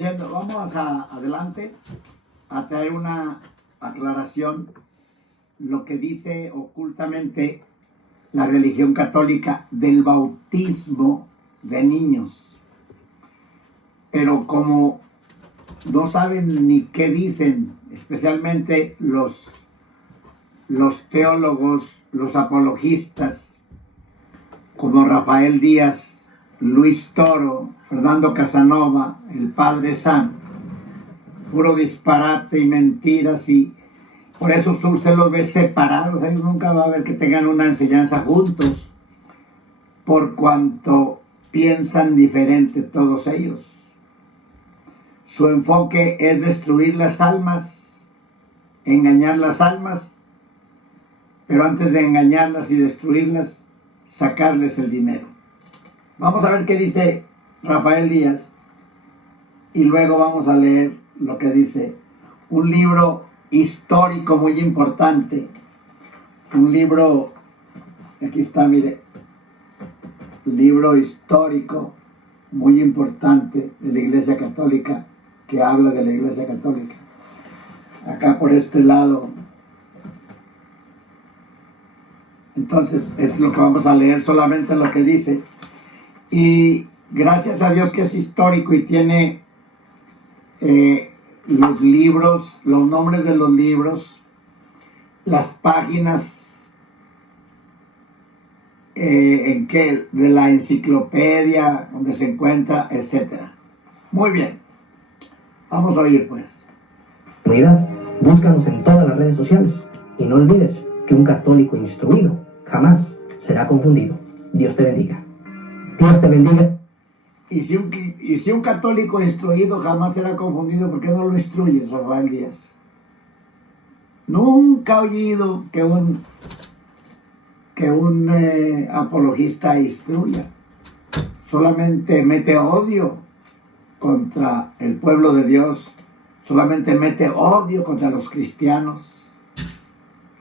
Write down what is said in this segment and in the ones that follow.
Vamos adelante a traer una aclaración, lo que dice ocultamente la religión católica del bautismo de niños. Pero como no saben ni qué dicen, especialmente los teólogos, los apologistas, como Rafael Díaz, Luis Toro, Fernando Casanova, el Padre Sam, puro disparate y mentiras, y por eso usted los ve separados. Ellos nunca va a ver que tengan una enseñanza juntos, por cuanto piensan diferente todos ellos. Su enfoque es destruir las almas, engañar las almas, pero antes de engañarlas y destruirlas, sacarles el dinero. Vamos a ver qué dice Rafael Díaz y luego vamos a leer lo que dice un libro histórico muy importante, un libro, aquí está, mire, un libro histórico muy importante de la Iglesia Católica, que habla de la Iglesia Católica. Acá por este lado. Entonces es lo que vamos a leer, solamente lo que dice. Y gracias a Dios que es histórico y tiene los libros, los nombres de los libros, las páginas de la enciclopedia donde se encuentra, etcétera. Muy bien, vamos a oír pues. Búscanos en todas las redes sociales y no olvides que un católico instruido jamás será confundido. Dios te bendiga. Dios te bendiga. Y si un católico instruido jamás será confundido, ¿por qué no lo instruyes, Rafael Díaz? Nunca he oído que un apologista instruya. Solamente mete odio contra el pueblo de Dios. Solamente mete odio contra los cristianos,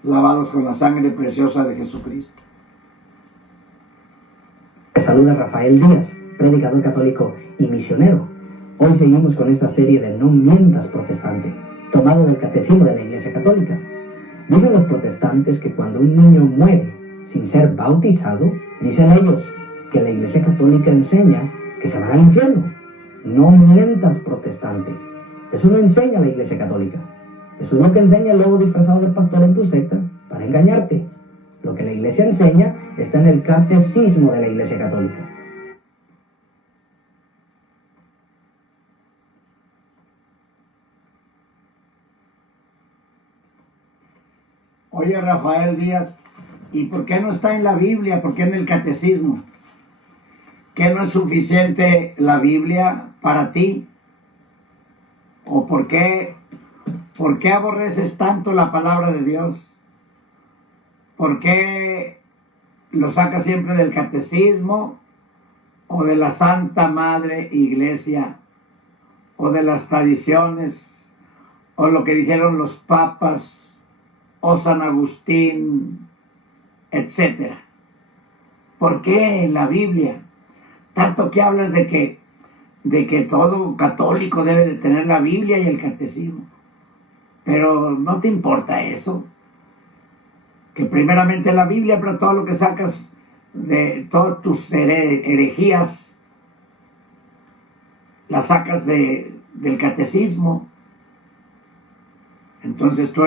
lavados con la sangre preciosa de Jesucristo. Te saluda Rafael Díaz, predicador católico y misionero. Hoy seguimos con esta serie de No mientas, protestante, tomado del Catecismo de la Iglesia Católica. Dicen los protestantes que cuando un niño muere sin ser bautizado, dicen ellos que la Iglesia Católica enseña que se van al infierno. No mientas, protestante. Eso no enseña la Iglesia Católica. Eso es lo que enseña el lobo disfrazado de pastor en tu secta para engañarte. Lo que la Iglesia enseña está en el Catecismo de la Iglesia Católica. Oye, Rafael Díaz, ¿y por qué no está en la Biblia? ¿Por qué en el Catecismo? ¿Qué no es suficiente la Biblia para ti? ¿O por qué aborreces tanto la palabra de Dios? ¿Por qué lo sacas siempre del Catecismo o de la Santa Madre Iglesia o de las tradiciones o lo que dijeron los papas o San Agustín, etcétera? ¿Por qué en la Biblia? Tanto que hablas de que todo católico debe de tener la Biblia y el Catecismo. Pero no te importa eso. Que primeramente la Biblia, pero todo lo que sacas de todas tus herejías, las sacas del Catecismo. Entonces tú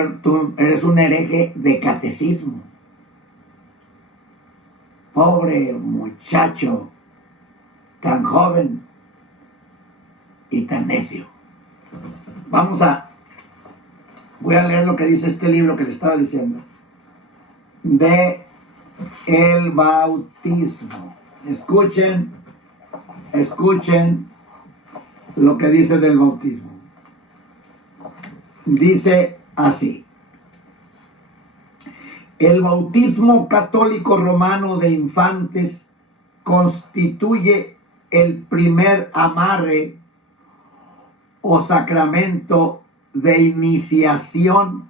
eres un hereje de catecismo. Pobre muchacho, tan joven y tan necio. Voy a leer lo que dice este libro que le estaba diciendo. De el bautismo. Escuchen lo que dice del bautismo. Dice así: el bautismo católico romano de infantes constituye el primer amarre o sacramento de iniciación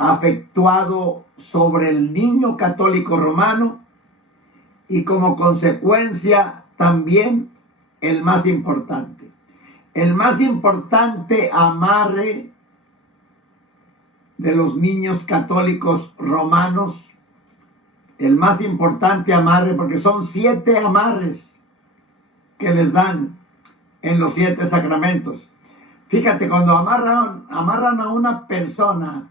efectuado sobre el niño católico romano y como consecuencia también el más importante. El más importante amarre de los niños católicos romanos, el más importante amarre, porque son 7 amarres que les dan en los 7 sacramentos. Fíjate, cuando amarran a una persona,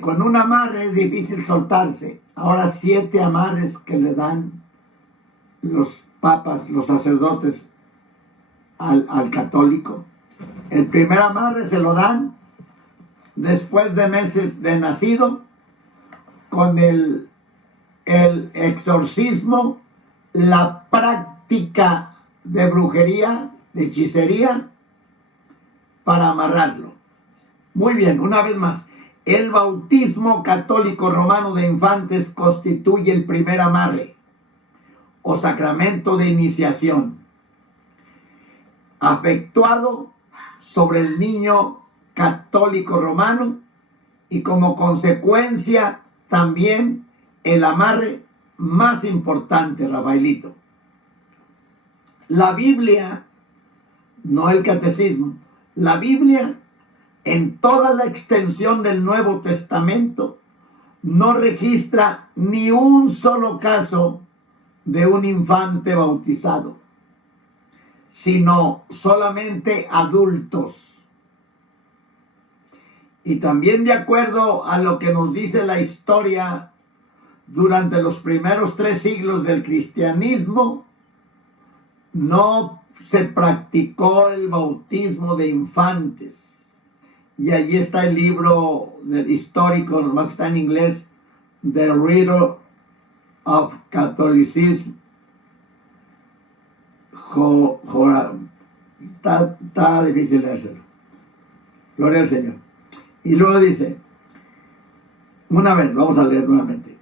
con un amarre es difícil soltarse. Ahora 7 amarres que le dan los papas, los sacerdotes al católico. El primer amarre se lo dan después de meses de nacido, con el exorcismo, la práctica de brujería, de hechicería, para amarrarlo. Muy bien, una vez más, el bautismo católico romano de infantes constituye el primer amarre o sacramento de iniciación, efectuado sobre el niño católico romano, y como consecuencia también el amarre más importante, Rafaelito. La Biblia, no el catecismo, la Biblia en toda la extensión del Nuevo Testamento no registra ni un solo caso de un infante bautizado, sino solamente adultos. Y también, de acuerdo a lo que nos dice la historia, durante los primeros 3 siglos del cristianismo no se practicó el bautismo de infantes. Y allí está el libro del histórico, nomás está en inglés, The Riddle of Catholicism. Está difícil leérselo. Gloria al Señor. Y luego dice, una vez, vamos a leer nuevamente.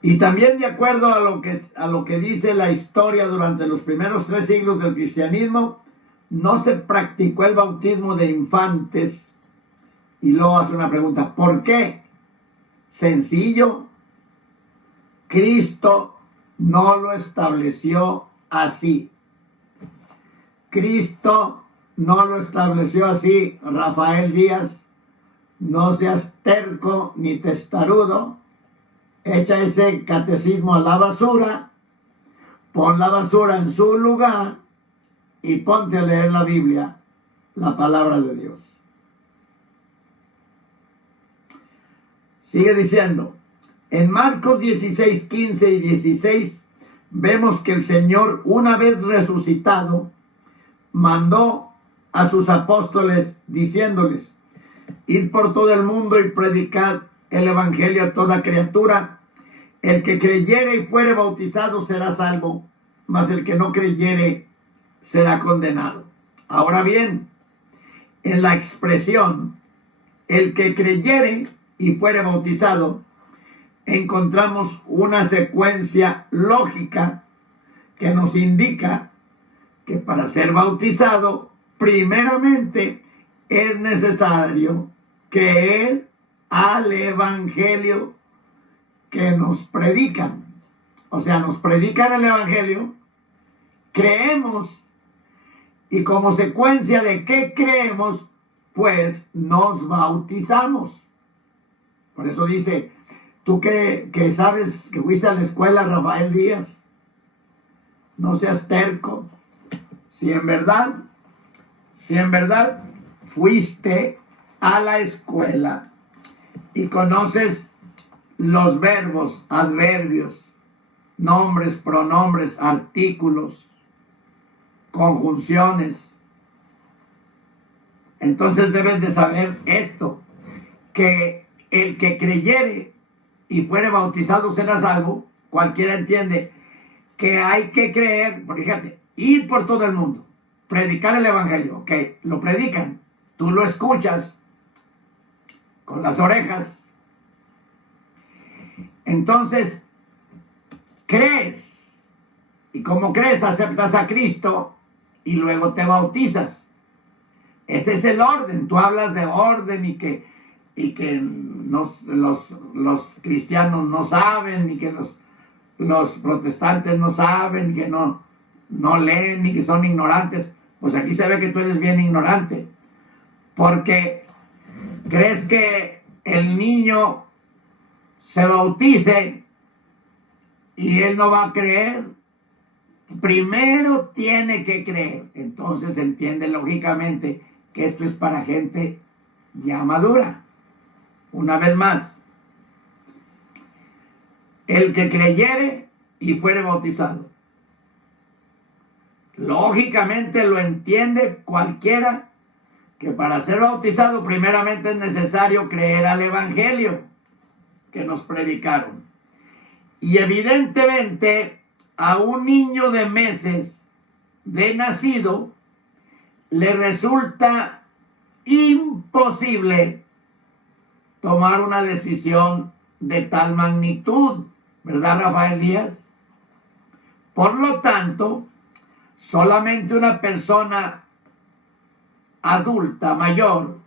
Y también, de acuerdo a lo que dice la historia, durante los primeros 3 siglos del cristianismo no se practicó el bautismo de infantes. Y luego hace una pregunta, ¿por qué? Sencillo, Cristo no lo estableció así. Cristo no lo estableció así, Rafael Díaz. No seas terco ni testarudo. Echa ese catecismo a la basura, pon la basura en su lugar y ponte a leer la Biblia, la palabra de Dios. Sigue diciendo, en Marcos 16, 15 y 16, vemos que el Señor, una vez resucitado, mandó a sus apóstoles diciéndoles, id por todo el mundo y predicad el evangelio a toda criatura. El que creyere y fuere bautizado será salvo, mas el que no creyere será condenado. Ahora bien, en la expresión el que creyere y fuere bautizado, encontramos una secuencia lógica que nos indica que para ser bautizado, primeramente es necesario creer al evangelio que nos predican. O sea, nos predican el evangelio, creemos, y como secuencia de que creemos, pues nos bautizamos. Por eso dice, tú que sabes que fuiste a la escuela, Rafael Díaz, no seas terco. Si en verdad fuiste a la escuela y conoces los verbos, adverbios, nombres, pronombres, artículos, conjunciones, entonces debes de saber esto, que el que creyere y fuere bautizado será salvo. Cualquiera entiende que hay que creer, porque fíjate, ir por todo el mundo, predicar el evangelio, ok, lo predican, tú lo escuchas con las orejas, entonces crees, y como crees aceptas a Cristo y luego te bautizas. Ese es el orden. Tú hablas de orden y que los cristianos no saben, ni que los protestantes no saben, que no leen, ni que son ignorantes. Pues aquí se ve que tú eres bien ignorante, porque crees que el niño se bautice y él no va a creer. Primero tiene que creer. Entonces entiende lógicamente que esto es para gente ya madura. Una vez más, el que creyere y fuere bautizado. Lógicamente lo entiende cualquiera que para ser bautizado primeramente es necesario creer al evangelio que nos predicaron. Y evidentemente a un niño de meses de nacido le resulta imposible tomar una decisión de tal magnitud, ¿verdad, Rafael Díaz? Por lo tanto, solamente una persona adulta, mayor,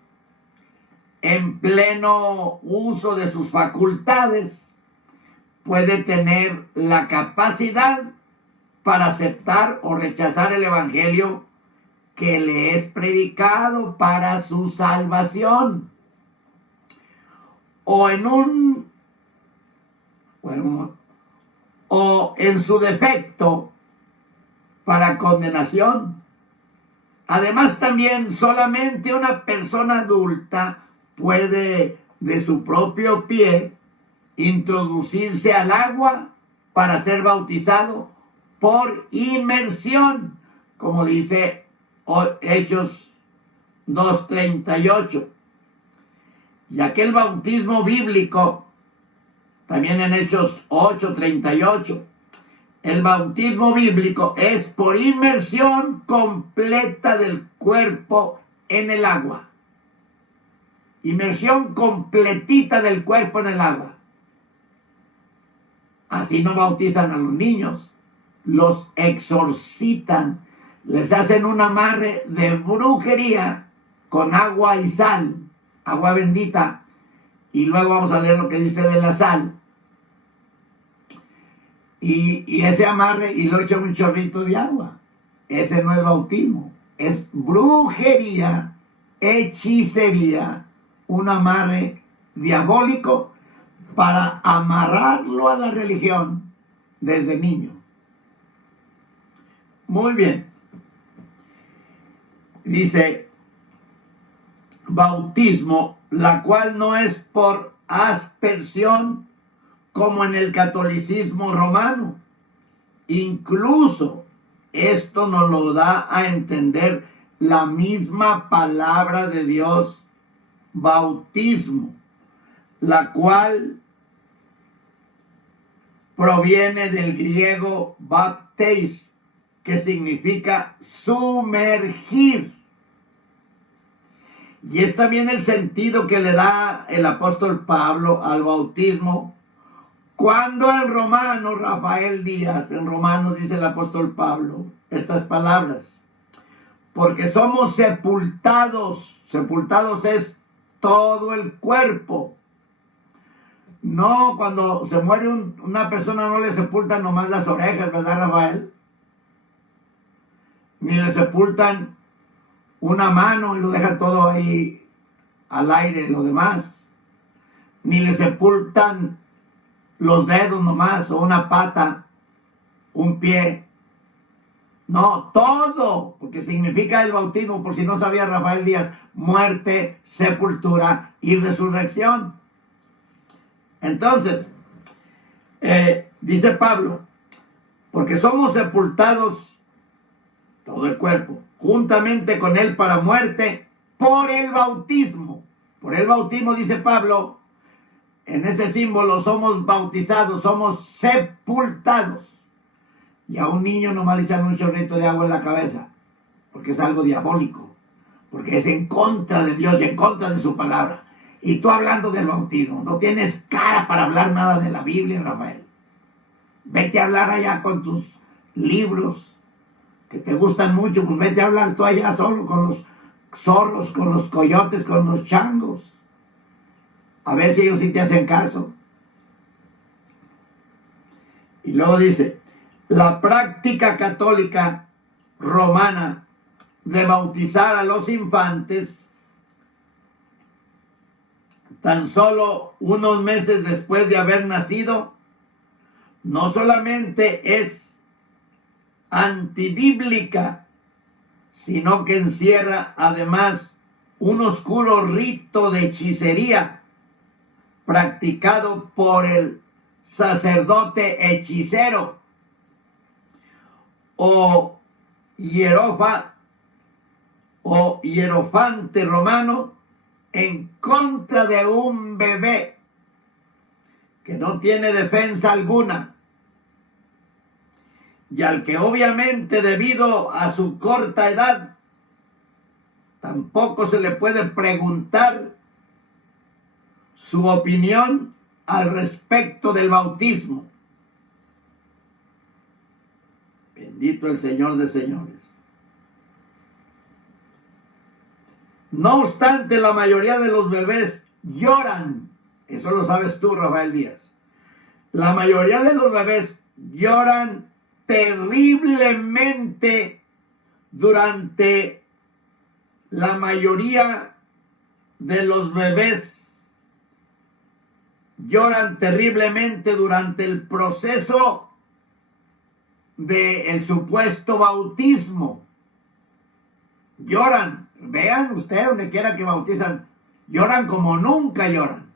en pleno uso de sus facultades, puede tener la capacidad para aceptar o rechazar el evangelio que le es predicado para su salvación. O en su defecto, para condenación. Además, también solamente una persona adulta puede de su propio pie introducirse al agua para ser bautizado por inmersión, como dice Hechos 2:38. Y aquel bautismo bíblico, también en Hechos 8:38, el bautismo bíblico es por inmersión completa del cuerpo en el agua. Inmersión completita del cuerpo en el agua. Así no bautizan a los niños, los exorcitan, les hacen un amarre de brujería con agua y sal, agua bendita, y luego vamos a leer lo que dice de la sal. Y ese amarre, y lo echan un chorrito de agua. Ese no es bautismo, es brujería, hechicería, un amarre diabólico para amarrarlo a la religión desde niño. Muy bien. Dice, bautismo, la cual no es por aspersión como en el catolicismo romano. Incluso esto nos lo da a entender la misma palabra de Dios, bautismo, la cual proviene del griego bapteis, que significa sumergir. Y es también el sentido que le da el apóstol Pablo al bautismo, cuando en Romanos, Rafael Díaz, en Romanos dice el apóstol Pablo estas palabras: porque somos sepultados. Sepultados es todo el cuerpo. No, cuando se muere una persona no le sepultan nomás las orejas, ¿verdad, Rafael? Ni le sepultan una mano y lo dejan todo ahí al aire, lo demás. Ni le sepultan los dedos nomás, o una pata, un pie. No, todo, porque significa el bautismo, por si no sabía Rafael Díaz, muerte, sepultura y resurrección. Entonces, dice Pablo, porque somos sepultados, todo el cuerpo, juntamente con él para muerte, por el bautismo. Por el bautismo, dice Pablo, en ese símbolo somos bautizados, somos sepultados. Y a un niño nomás le echan un chorrito de agua en la cabeza, porque es algo diabólico, porque es en contra de Dios y en contra de su palabra. Y tú hablando del bautismo, no tienes cara para hablar nada de la Biblia, Rafael. Vete a hablar allá con tus libros, que te gustan mucho, pues vete a hablar tú allá solo con los zorros, con los coyotes, con los changos. A ver si ellos sí te hacen caso. Y luego dice, la práctica católica romana de bautizar a los infantes, tan solo unos meses después de haber nacido, no solamente es antibíblica, sino que encierra además un oscuro rito de hechicería practicado por el sacerdote hechicero o hierofante romano en contra de un bebé que no tiene defensa alguna y al que obviamente debido a su corta edad tampoco se le puede preguntar su opinión al respecto del bautismo. Bendito el Señor de señores. No obstante, la mayoría de los bebés lloran. Eso lo sabes tú, Rafael Díaz. La mayoría de los bebés lloran terriblemente durante la mayoría de los bebés lloran terriblemente durante el proceso del supuesto bautismo. Lloran. Vean ustedes donde quiera que bautizan, lloran como nunca lloran.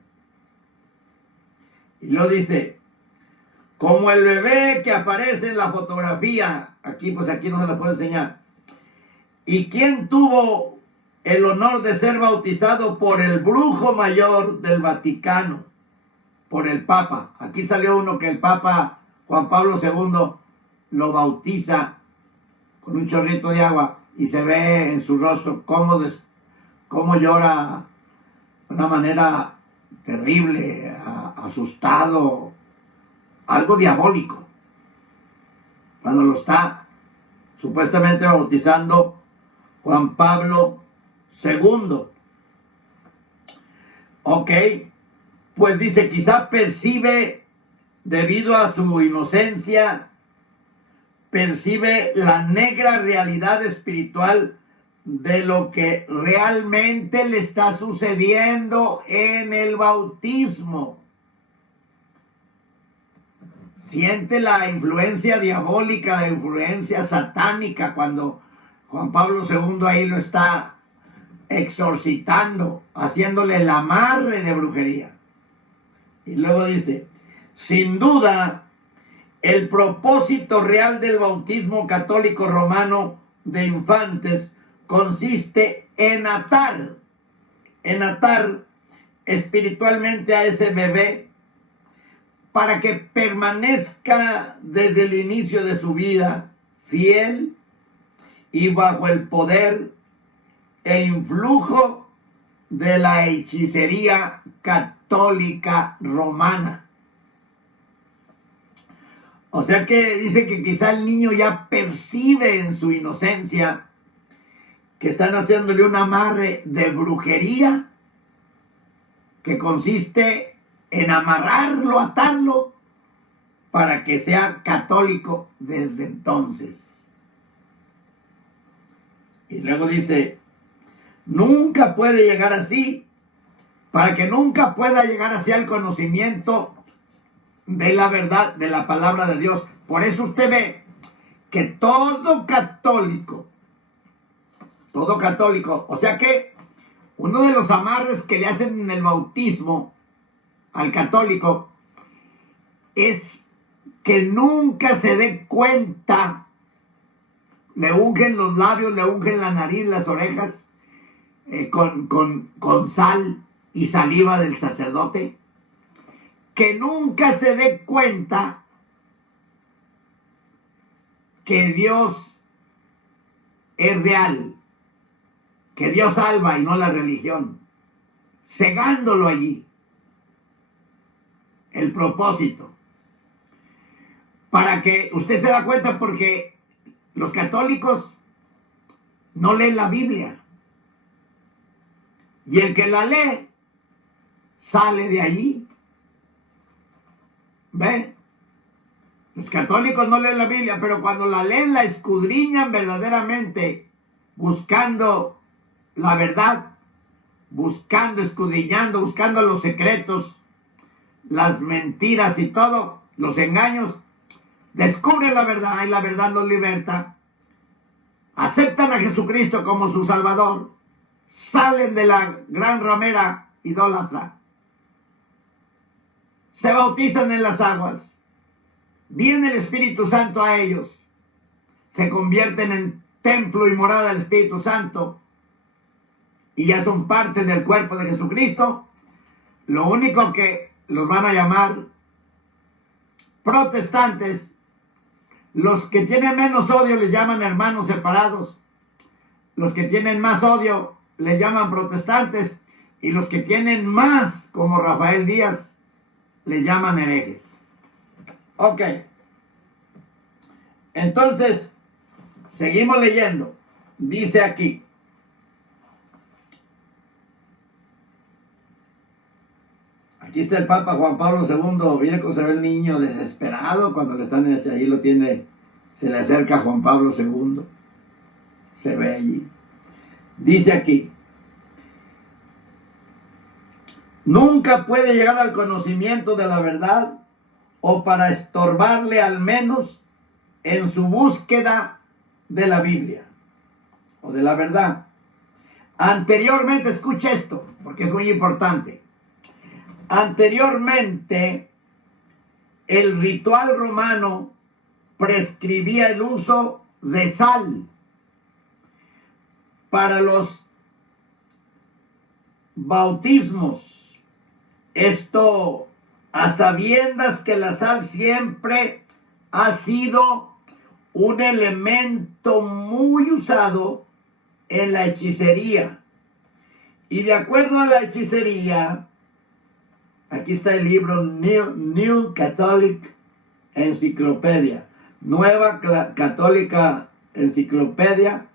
Y lo dice, como el bebé que aparece en la fotografía, aquí pues aquí no se la puedo enseñar. ¿Y quién tuvo el honor de ser bautizado por el brujo mayor del Vaticano? Por el Papa. Aquí salió uno que el Papa Juan Pablo II lo bautiza con un chorrito de agua y se ve en su rostro cómo llora de una manera terrible, asustado, algo diabólico, cuando lo está supuestamente bautizando Juan Pablo II. Ok, pues dice, quizá percibe, debido a su inocencia, percibe la negra realidad espiritual de lo que realmente le está sucediendo en el bautismo. Siente la influencia diabólica, la influencia satánica cuando Juan Pablo II ahí lo está exorcitando, haciéndole el amarre de brujería. Y luego dice, sin duda, el propósito real del bautismo católico romano de infantes consiste en atar espiritualmente a ese bebé para que permanezca desde el inicio de su vida fiel y bajo el poder e influjo de la hechicería católica romana. O sea que dice que quizá el niño ya percibe en su inocencia que están haciéndole un amarre de brujería que consiste en amarrarlo, atarlo, para que sea católico desde entonces. Y luego dice, nunca puede llegar así, para que nunca pueda llegar así al conocimiento de la verdad de la palabra de Dios. Por eso usted ve que todo católico, o sea que uno de los amarres que le hacen en el bautismo al católico es que nunca se dé cuenta, le ungen los labios, le ungen la nariz, las orejas, con sal y saliva del sacerdote, que nunca se dé cuenta que Dios es real, que Dios salva y no la religión, cegándolo allí. El propósito, para que usted se da cuenta, porque los católicos no leen la Biblia, y el que la lee sale de allí. ¿Ven? Los católicos no leen la Biblia, pero cuando la leen, la escudriñan verdaderamente buscando la verdad, buscando, escudriñando, buscando los secretos, las mentiras y todo, los engaños, descubren la verdad y la verdad los liberta, aceptan a Jesucristo como su Salvador, salen de la gran ramera idólatra, se bautizan en las aguas, viene el Espíritu Santo a ellos, se convierten en templo y morada del Espíritu Santo y ya son parte del cuerpo de Jesucristo. Lo único que los van a llamar protestantes. Los que tienen menos odio les llaman hermanos separados. Los que tienen más odio les llaman protestantes. Y los que tienen más, como Rafael Díaz, les llaman herejes. Ok. Entonces, seguimos leyendo. Dice aquí. Aquí está el Papa Juan Pablo II. Mire cómo se ve el niño desesperado cuando le están ahí, lo tiene, se le acerca Juan Pablo II. Se ve allí. Dice aquí. Nunca puede llegar al conocimiento de la verdad o para estorbarle al menos en su búsqueda de la Biblia o de la verdad. Anteriormente, escucha esto, porque es muy importante. Anteriormente, el ritual romano prescribía el uso de sal para los bautismos. Esto a sabiendas que la sal siempre ha sido un elemento muy usado en la hechicería. Y de acuerdo a la hechicería, aquí está el libro New Catholic Encyclopedia, Nueva Católica Enciclopedia,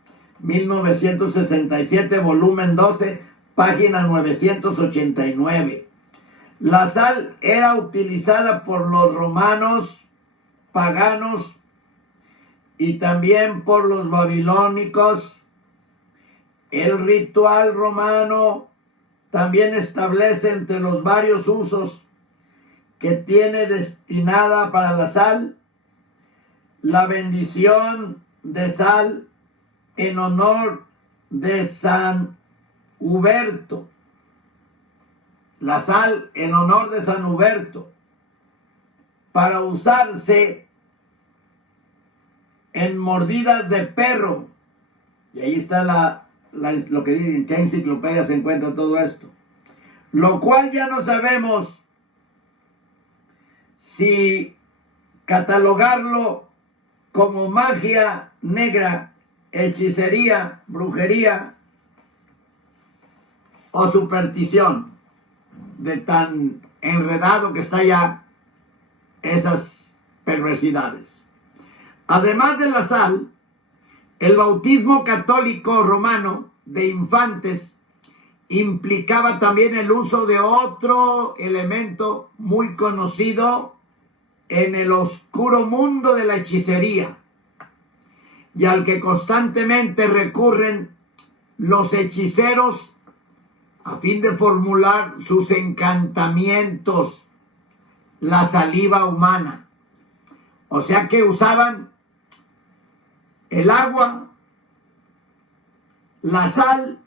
1967, volumen 12, página 989. La sal era utilizada por los romanos paganos y también por los babilónicos. El ritual romano también establece entre los varios usos que tiene destinada para la sal, la bendición de sal en honor de San Huberto. La sal en honor de San Huberto, para usarse en mordidas de perro. Y ahí está lo que dicen, en qué enciclopedia se encuentra todo esto. Lo cual ya no sabemos si catalogarlo como magia negra, hechicería, brujería o superstición, de tan enredado que está ya esas perversidades. Además de la sal, el bautismo católico romano de infantes implicaba también el uso de otro elemento muy conocido en el oscuro mundo de la hechicería y al que constantemente recurren los hechiceros a fin de formular sus encantamientos: la saliva humana. O sea que usaban el agua, la sal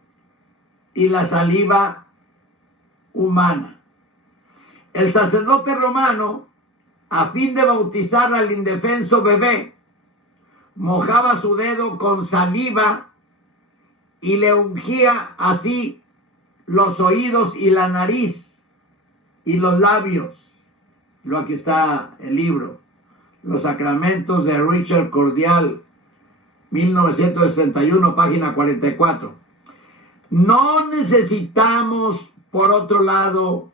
y la saliva humana. El sacerdote romano, a fin de bautizar al indefenso bebé, mojaba su dedo con saliva y le ungía así los oídos y la nariz y los labios. Aquí está el libro, Los Sacramentos de Richard Cordial, 1961, página 44. No necesitamos, por otro lado,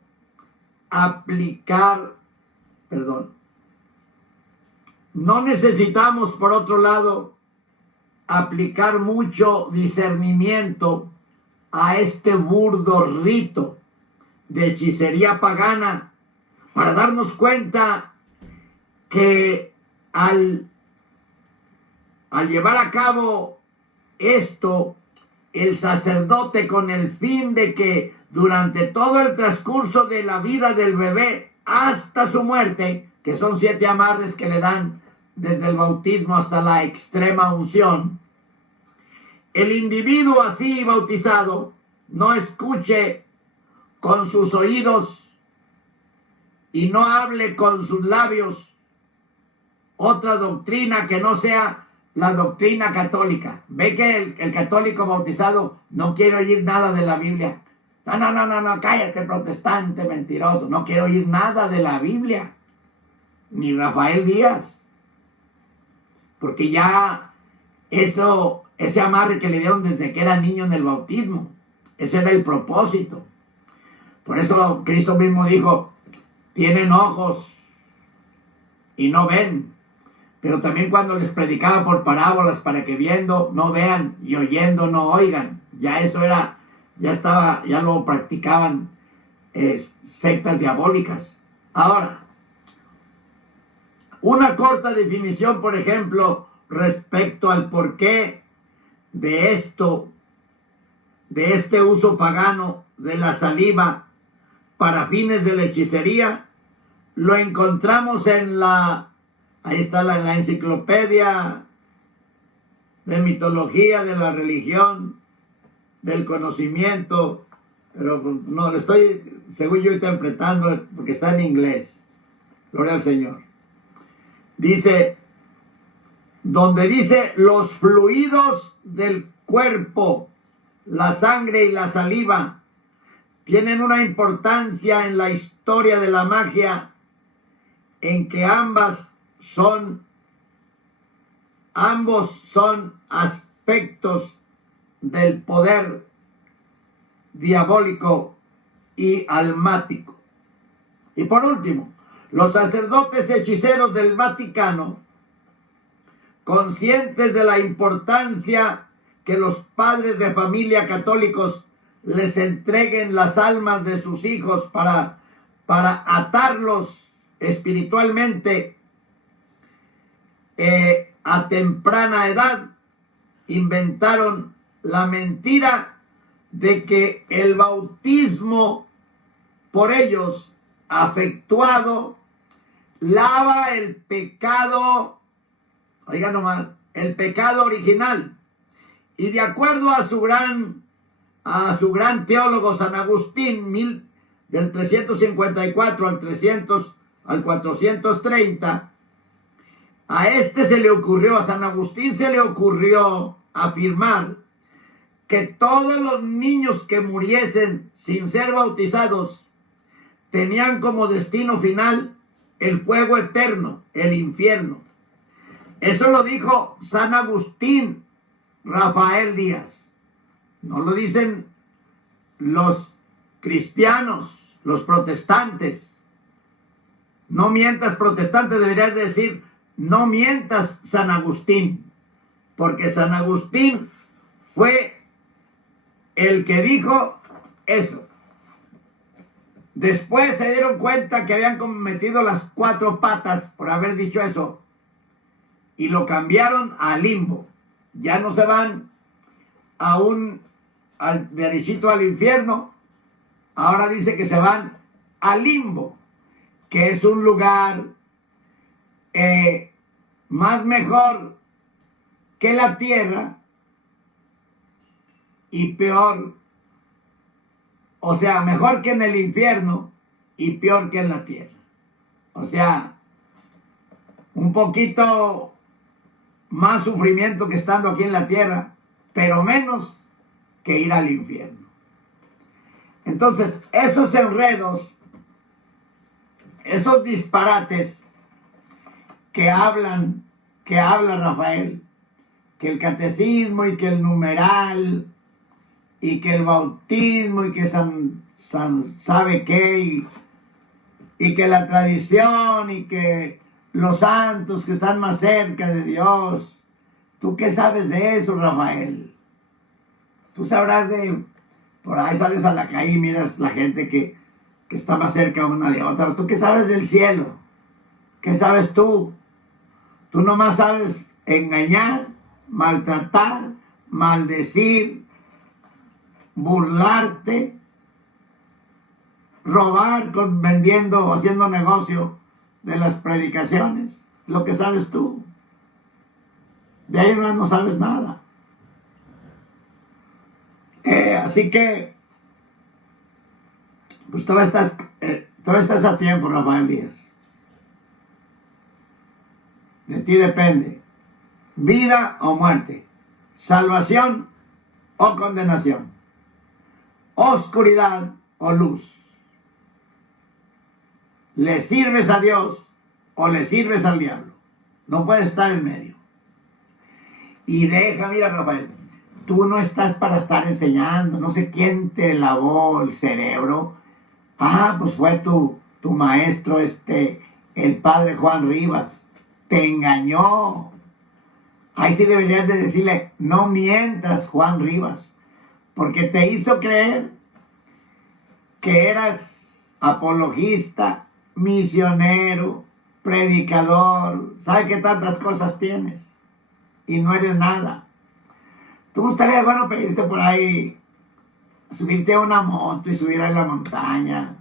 aplicar mucho discernimiento a este burdo rito de hechicería pagana para darnos cuenta que al llevar a cabo esto el sacerdote, con el fin de que durante todo el transcurso de la vida del bebé hasta su muerte, que son 7 amarres que le dan desde el bautismo hasta la extrema unción, el individuo así bautizado no escuche con sus oídos y no hable con sus labios otra doctrina que no sea la doctrina católica. Ve que el católico bautizado no quiere oír nada de la Biblia. No, cállate, protestante mentiroso. No quiero oír nada de la Biblia. Ni Rafael Díaz. Porque ya ese amarre que le dieron desde que era niño en el bautismo, ese era el propósito. Por eso Cristo mismo dijo, tienen ojos y no ven. Pero también cuando les predicaba por parábolas para que viendo no vean y oyendo no oigan. Ya eso era, ya lo practicaban sectas diabólicas. Ahora, una corta definición, por ejemplo, respecto al porqué de este uso pagano de la saliva para fines de la hechicería, lo encontramos ahí está en la enciclopedia de mitología, de la religión, del conocimiento, pero no, lo estoy, según yo, interpretando, porque está en inglés. Gloria al Señor. Dice, donde dice los fluidos del cuerpo, la sangre y la saliva, tienen una importancia en la historia de la magia, en que ambos son aspectos del poder diabólico y almático. Y por último, los sacerdotes hechiceros del Vaticano, conscientes de la importancia que los padres de familia católicos les entreguen las almas de sus hijos para atarlos espiritualmente a temprana edad, inventaron la mentira de que el bautismo por ellos afectuado lava el pecado, oiga nomás, el pecado original. Y de acuerdo a su gran teólogo San Agustín, del 354 al 430, a San Agustín se le ocurrió afirmar que todos los niños que muriesen sin ser bautizados tenían como destino final el fuego eterno, el infierno. Eso lo dijo San Agustín, Rafael Díaz. No lo dicen los cristianos, los protestantes. No mientas, protestante, deberías decir, no mientas, San Agustín, porque San Agustín fue el que dijo eso. Después se dieron cuenta que habían cometido las 4 patas por haber dicho eso y lo cambiaron a limbo. Ya no se van derechito al infierno, ahora dice que se van al limbo, que es un lugar más mejor que la tierra y peor, o sea, mejor que en el infierno y peor que en la tierra. O sea, un poquito más sufrimiento que estando aquí en la tierra, pero menos que ir al infierno. Entonces, esos enredos, esos disparates que habla Rafael, que el catecismo y que el numeral y que el bautismo y que San sabe qué y que la tradición y que los santos que están más cerca de Dios. ¿Tú qué sabes de eso, Rafael? Tú sabrás por ahí sales a la calle y miras la gente que está más cerca una de otra. ¿Tú qué sabes del cielo? ¿Qué sabes tú? Tú nomás sabes engañar, maltratar, maldecir, burlarte, robar vendiendo o haciendo negocio de las predicaciones, lo que sabes tú. De ahí no sabes nada. Así que, pues todavía estás a tiempo, Rafael Díaz. De ti depende. Vida o muerte. Salvación o condenación. Oscuridad o luz. ¿Le sirves a Dios o le sirves al diablo? No puedes estar en medio. Y mira, Rafael, tú no estás para estar enseñando. No sé quién te lavó el cerebro. Pues fue tu maestro, el padre Juan Rivas. Te engañó. Ahí sí deberías de decirle, no mientas, Juan Rivas, porque te hizo creer que eras apologista, misionero, predicador, ¿sabe qué tantas cosas tienes? Y no eres nada. ¿Tú gustaría, bueno, pedirte por ahí, subirte a una moto y subir a la montaña,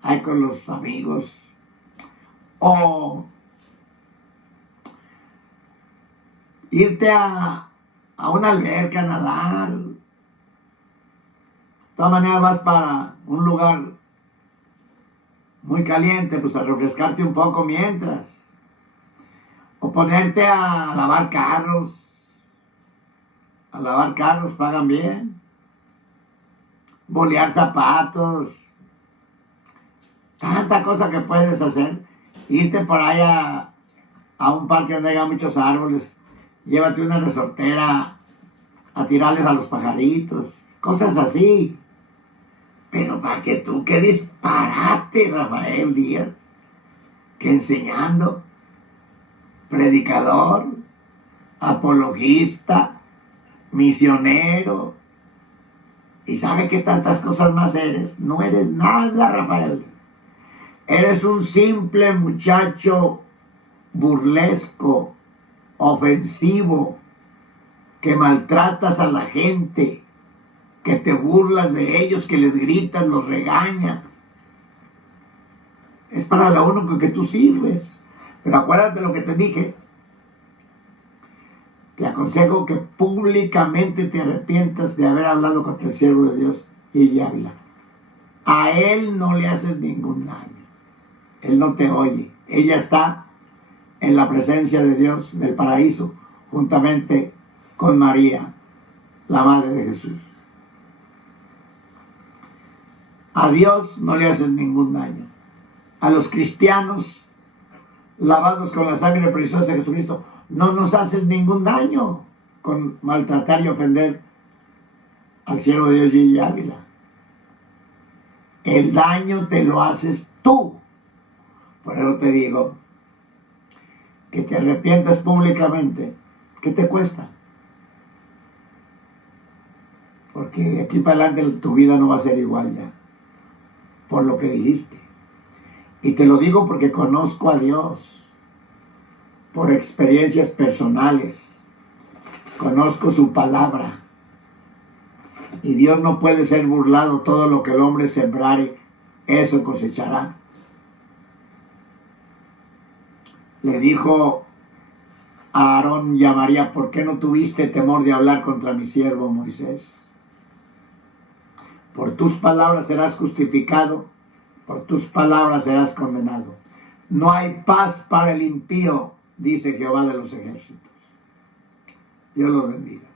ahí con los amigos? O irte a una alberca a nadar. De todas maneras vas para un lugar muy caliente, pues a refrescarte un poco mientras. O ponerte a lavar carros. A lavar carros pagan bien. Bolear zapatos. Tanta cosa que puedes hacer. Irte por ahí a un parque donde haya muchos árboles. Llévate una resortera a tirarles a los pajaritos. Cosas así. Pero para que tú, qué disparate, Rafael Díaz. Que enseñando. Predicador. Apologista. Misionero. ¿Y sabe qué tantas cosas más eres? No eres nada, Rafael. Eres un simple muchacho burlesco, ofensivo, que maltratas a la gente, que te burlas de ellos, que les gritas, los regañas. Es para lo único que tú sirves. Pero acuérdate lo que te dije. Te aconsejo que públicamente te arrepientas de haber hablado contra el siervo de Dios, Gigi Ávila. A él no le haces ningún daño. Él no te oye. Ella está en la presencia de Dios, del paraíso, juntamente con María, la madre de Jesús. A Dios no le haces ningún daño. A los cristianos, lavados con la sangre preciosa de Jesucristo, no nos haces ningún daño con maltratar y ofender al siervo de Dios, Gigi Ávila. El daño te lo haces tú. Por eso te digo que te arrepientas públicamente. ¿Qué te cuesta? Porque de aquí para adelante tu vida no va a ser igual ya, por lo que dijiste. Y te lo digo porque conozco a Dios, por experiencias personales. Conozco su palabra. Y Dios no puede ser burlado. Todo lo que el hombre sembrare, eso cosechará. Le dijo a Aarón y a María, ¿por qué no tuviste temor de hablar contra mi siervo Moisés? Por tus palabras serás justificado, por tus palabras serás condenado. No hay paz para el impío, dice Jehová de los ejércitos. Dios los bendiga.